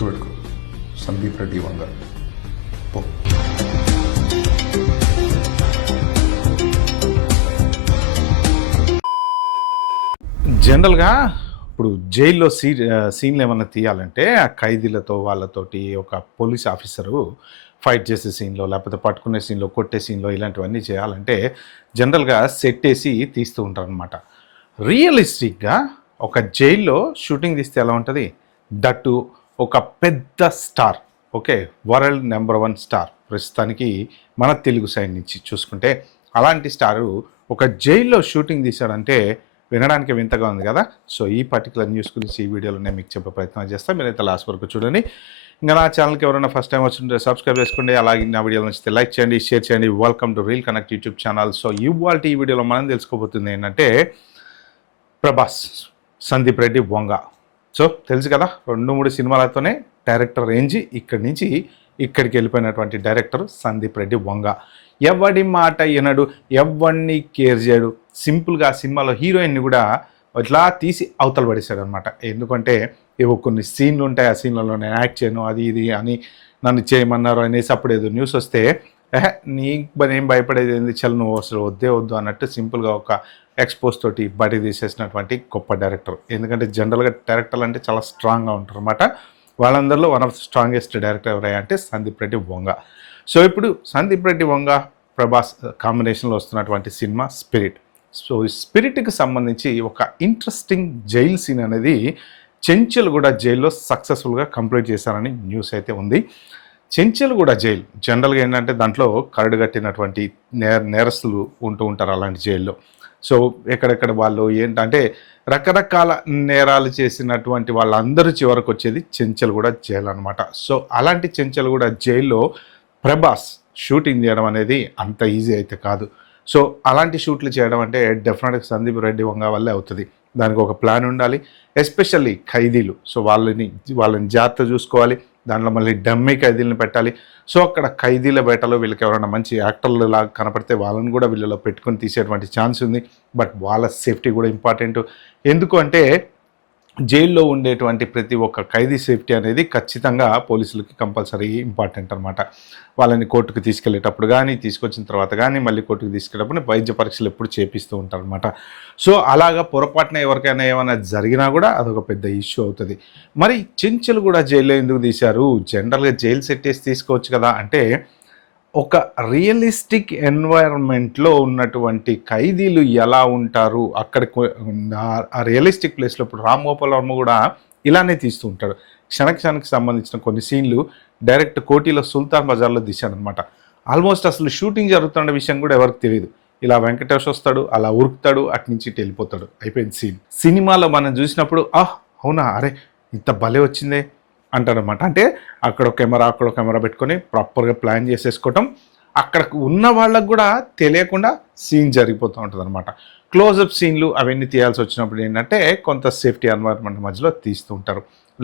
గుర్తుపెట్టుకో, సందీప్ రెడ్డి వంగ. పో. జనరల్గా ఇప్పుడు జైల్లో సీన్లు ఏమన్నా తీయాలంటే ఆ ఖైదీలతో వాళ్ళతోటి ఒక పోలీస్ ఆఫీసరు ఫైట్ చేసే సీన్లో లేకపోతే పట్టుకునే సీన్లో కొట్టే సీన్లో ఇలాంటివన్నీ చేయాలంటే జనరల్గా సెట్ వేసి తీస్తూ ఉంటారు అనమాట. రియలిస్టిక్గా ఒక జైల్లో షూటింగ్ తీస్తే ఎలా ఉంటుంది? దట్టు ఒక పెద్ద star, okay, world number 1 star ప్రస్తుతానికి మన తెలుగు సైడ్ నుంచి చూసుకుంటే అలాంటి స్టారు ఒక జైల్లో షూటింగ్ తీశాడంటే వినడానికి వింతగా ఉంది కదా. సో ఈ పర్టికులర్ న్యూస్ గురించి ఈ వీడియోలో నేను మీకు చెప్పే ప్రయత్నం చేస్తాను. మీరైతే లాస్ట్ వరకు చూడండి. ఇంకా నా ఛానల్కి ఎవరైనా ఫస్ట్ టైం వచ్చింటే సబ్స్క్రైబ్ చేసుకోండి. అలాగే నా వీడియోలో నచ్చితే లైక్ చేయండి, షేర్ చేయండి. Welcome to reel connect YouTube channel. So ఇవాళ ఈ వీడియోలో మనం తెలుసుకోబోతుంది ఏంటంటే ప్రభాస్, సందీప్ రెడ్డి వంగ. సో తెలుసు కదా, 2-3 సినిమాలతోనే డైరెక్టర్ రేంజ్ ఇక్కడి నుంచి ఇక్కడికి వెళ్ళిపోయినటువంటి డైరెక్టర్ సందీప్ రెడ్డి వంగ. ఎవడి మాట వినడు, ఎవరిని కేర్ చేయడు. సింపుల్గా సినిమాలో హీరోయిన్ని కూడా ఇట్లా తీసి అవతల పడేశాడు అనమాట. ఎందుకంటే ఏవో కొన్ని సీన్లు ఉంటాయి, ఆ సీన్లలో నేను యాక్ట్ చేయను అది ఇది అని నన్ను చేయమన్నారు అనేసి అప్పుడు ఏదో న్యూస్ వస్తే నీకు ఏం భయపడేది ఏంది, చల్ నువ్వు అసలు వద్దే వద్దు అన్నట్టు సింపుల్గా ఒక ఎక్స్పోజ్ తోటి బయట తీసేసినటువంటి గొప్ప డైరెక్టర్. ఎందుకంటే జనరల్గా డైరెక్టర్లు అంటే చాలా స్ట్రాంగ్గా ఉంటారు అనమాట. వాళ్ళందరిలో one of the strongest director ఎవరయ్యా అంటే సందీప్ రెడ్డి వంగ. సో ఇప్పుడు సందీప్ రెడ్డి వంగ ప్రభాస్ కాంబినేషన్లో వస్తున్నటువంటి సినిమా స్పిరిట్. సో ఈ స్పిరిట్కి సంబంధించి ఒక ఇంట్రెస్టింగ్ జైల్ సీన్ అనేది చెంచల్గూడ జైల్లో సక్సెస్ఫుల్గా కంప్లీట్ చేశారని న్యూస్ అయితే ఉంది. చెంచల్గూడ జైల్ జనరల్గా ఏంటంటే దాంట్లో కరడు కట్టినటువంటి నేరస్తులు ఉంటూ ఉంటారు అలాంటి జైల్లో. సో ఎక్కడెక్కడ వాళ్ళు ఏంటంటే రకరకాల నేరాలు చేసినటువంటి వాళ్ళందరూ చివరకు వచ్చేది చెంచల్గూడ జైలు అనమాట. సో అలాంటి చెంచల్గూడ జైల్లో ప్రభాస్ షూటింగ్ చేయడం అనేది అంత ఈజీ అయితే కాదు. సో అలాంటి షూట్లు చేయడం అంటే డెఫినెట్గా సందీప్ రెడ్డి వంగ వల్లే అవుతుంది. దానికి ఒక ప్లాన్ ఉండాలి, ఎస్పెషల్లీ ఖైదీలు. సో వాళ్ళని జాగ్రత్త చూసుకోవాలి. దాంట్లో మళ్ళీ డమ్మీ ఖైదీలను పెట్టాలి. సో అక్కడ ఖైదీల బేటలో వీళ్ళకి ఎవరైనా మంచి యాక్టర్లు లాగా కనపడితే వాళ్ళని కూడా వీళ్ళలో పెట్టుకొని తీసేటువంటి ఛాన్స్ ఉంది. బట్ వాళ్ళ సేఫ్టీ కూడా ఇంపార్టెంట్. ఎందుకు అంటే జైల్లో ఉండేటువంటి ప్రతి ఒక్క ఖైదీ సేఫ్టీ అనేది ఖచ్చితంగా పోలీసులకి కంపల్సరీ ఇంపార్టెంట్ అనమాట. వాళ్ళని కోర్టుకు తీసుకెళ్లేటప్పుడు కానీ తీసుకొచ్చిన తర్వాత కానీ మళ్ళీ కోర్టుకు తీసుకెళ్ళేటప్పుడు వైద్య పరీక్షలు ఎప్పుడు చేపిస్తూ ఉంటారు అనమాట. సో అలాగా పొరపాటున ఎవరికైనా ఏమైనా జరిగినా కూడా అదొక పెద్ద ఇష్యూ అవుతుంది. మరి చెంచల్గూడ జైల్లో ఎందుకు తీశారు? జనరల్గా జైలు సెట్ చేసి తీసుకోవచ్చు కదా అంటే ఒక రియలిస్టిక్ ఎన్వైరన్మెంట్లో ఉన్నటువంటి ఖైదీలు ఎలా ఉంటారు అక్కడ ఆ రియలిస్టిక్ ప్లేస్లో ఇప్పుడు రామ్ గోపాల్ వర్మ కూడా ఇలానే తీస్తూ ఉంటాడు. క్షణక్షణానికి సంబంధించిన కొన్ని సీన్లు డైరెక్ట్ కోటిలో సుల్తాన్ బజార్లో తీశాడనమాట. ఆల్మోస్ట్ అసలు షూటింగ్ జరుగుతున్న విషయం కూడా ఎవరికి తెలియదు. ఇలా వెంకటేష్ వస్తాడు, అలా ఉరుకుతాడు, అటు నుంచి వెళ్ళిపోతాడు, అయిపోయింది సీన్. సినిమాలో మనం చూసినప్పుడు అవునా, అరే ఇంత భలే వచ్చిందే అంటారనమాట. అంటే అక్కడ ఒక కెమెరా పెట్టుకొని ప్రాపర్గా ప్లాన్ చేసేసుకోవటం, అక్కడ ఉన్న వాళ్ళకు కూడా తెలియకుండా సీన్ జరిగిపోతూ ఉంటుంది అనమాట. క్లోజప్ సీన్లు అవన్నీ తీయాల్సి వచ్చినప్పుడు ఏంటంటే కొంత సేఫ్టీ ఎన్వైర్న్మెంట్ మధ్యలో తీస్తూ ఉంటారు.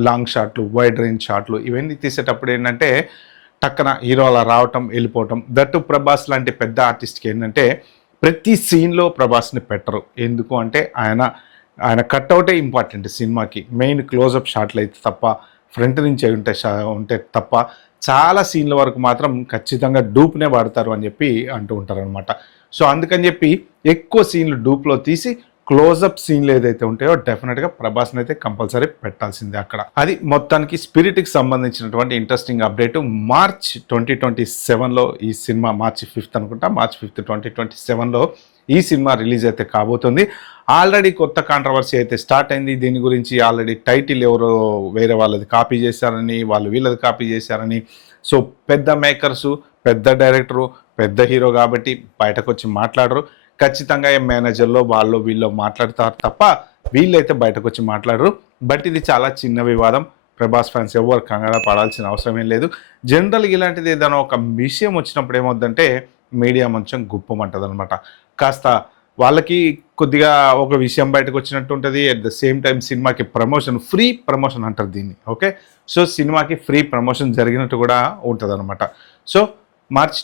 లాంగ్ షాట్లు, వైడ్ రేంజ్ షాట్లు ఇవన్నీ తీసేటప్పుడు ఏంటంటే టక్కన హీరో అలా రావటం వెళ్ళిపోవటం. దట్టు ప్రభాస్ లాంటి పెద్ద ఆర్టిస్ట్కి ఏంటంటే ప్రతి సీన్లో ప్రభాస్ని పెట్టరు. ఎందుకు అంటే ఆయన కట్అవుటే ఇంపార్టెంట్ సినిమాకి. మెయిన్ క్లోజప్ షాట్లు అయితే తప్ప, ఫ్రంట్ నుంచి ఉంటే తప్ప చాలా సీన్ల వరకు మాత్రం ఖచ్చితంగా డూప్నే వాడతారు అని చెప్పి అంటూ ఉంటారనమాట. సో అందుకని చెప్పి ఎక్కువ సీన్లు డూప్లో తీసి క్లోజప్ సీన్లు ఏదైతే ఉంటాయో డెఫినెట్గా ప్రభాస్ని అయితే కంపల్సరీ పెట్టాల్సిందే అక్కడ. అది మొత్తానికి స్పిరిట్కి సంబంధించినటువంటి ఇంట్రెస్టింగ్ అప్డేట్. మార్చ్ 2027లో ఈ సినిమా, March 5th అనుకుంటా, March 5th 2027లో ఈ సినిమా రిలీజ్ అయితే కాబోతుంది. ఆల్రెడీ కొత్త కాంట్రవర్సీ అయితే స్టార్ట్ అయింది దీని గురించి. ఆల్రెడీ టైటిల్ ఎవరో వేరే వాళ్ళది కాపీ చేశారని, వాళ్ళు వీళ్ళది కాపీ చేశారని. సో పెద్ద మేకర్సు, పెద్ద డైరెక్టరు, పెద్ద హీరో కాబట్టి బయటకు వచ్చి మాట్లాడరు. ఖచ్చితంగా ఏ మేనేజర్లో వాళ్ళు వీళ్ళు మాట్లాడతారు తప్ప వీళ్ళైతే బయటకు వచ్చి మాట్లాడరు. బట్ ఇది చాలా చిన్న వివాదం. ప్రభాస్ ఫ్యాన్స్ ఎవరు కంగారు పడాల్సిన అవసరం ఏం లేదు. జనరల్గా ఇలాంటిది ఏదైనా ఒక విషయం వచ్చినప్పుడు ఏమవుద్దంటే మీడియా మంచం గుప్పమంటుంది అనమాట. కాస్త వాళ్ళకి కొద్దిగా ఒక విషయం బయటకు వచ్చినట్టు ఉంటుంది. అట్ ద సేమ్ టైం సినిమాకి ప్రమోషన్, ఫ్రీ ప్రమోషన్ అంటారు దీన్ని, ఓకే. సో సినిమాకి ఫ్రీ ప్రమోషన్ జరిగినట్టు కూడా ఉంటుంది అనమాట. సో March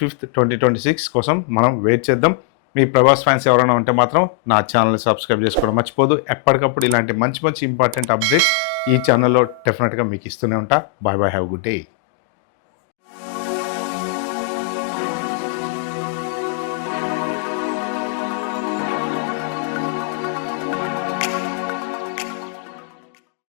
5th 2026 కోసం మనం వెయిట్ చేద్దాం. మీ ప్రభాస్ ఫ్యాన్స్ ఎవరైనా ఉంటే మాత్రం నా ఛానల్ని సబ్స్క్రైబ్ చేసుకోవడం మర్చిపోదు. ఎప్పటికప్పుడు ఇలాంటి మంచి ఇంపార్టెంట్ అప్డేట్స్ ఈ ఛానల్లో డెఫినెట్గా మీకు ఇస్తూనే ఉంటా. Bye bye, have good day.